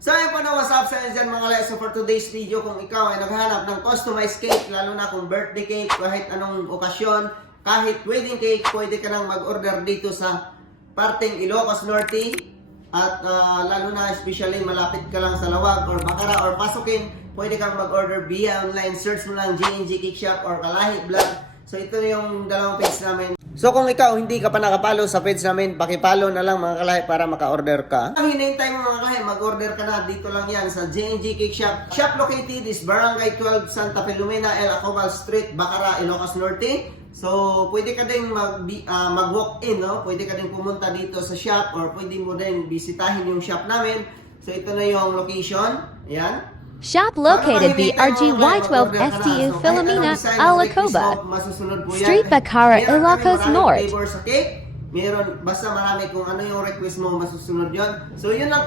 So ayun po na, what's up sa inyo dyan mga guys. So for today's video, kung ikaw ay naghahanap ng customized cake, lalo na kung birthday cake, kahit anong okasyon, kahit wedding cake, pwede ka nang mag-order dito sa parteng Ilocos Norte. At lalo na especially malapit ka lang sa Lawag or Bacara or Pasukin, pwede kang mag-order via online. Search mo lang JNG Cake Shop or Kalahi Vlog. So ito yung dalawang page namin. So kung ikaw hindi ka pa nakapalo sa page namin, pakipalo na lang mga kalahi para maka-order ka. Ang hinihintay mo mga kalahi, mag-order ka na. Dito lang yan sa JNG Cake Shop. Shop located is Barangay 12 Santa Filomena, El Acobal Street, Bacara, Ilocos Norte. So pwede ka din mag-walk-in, no? Pwede ka din pumunta dito sa shop or pwede mo din bisitahin yung shop namin. So ito na yung location. Ayan. Shop located BRG Y12 STU Filomena, Alacoba, Street Bacara, Ilocos Norte. Meron, basta marami kung ano yung request mo, masusunod yon. So yun lang.